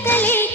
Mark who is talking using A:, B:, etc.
A: విడతలేక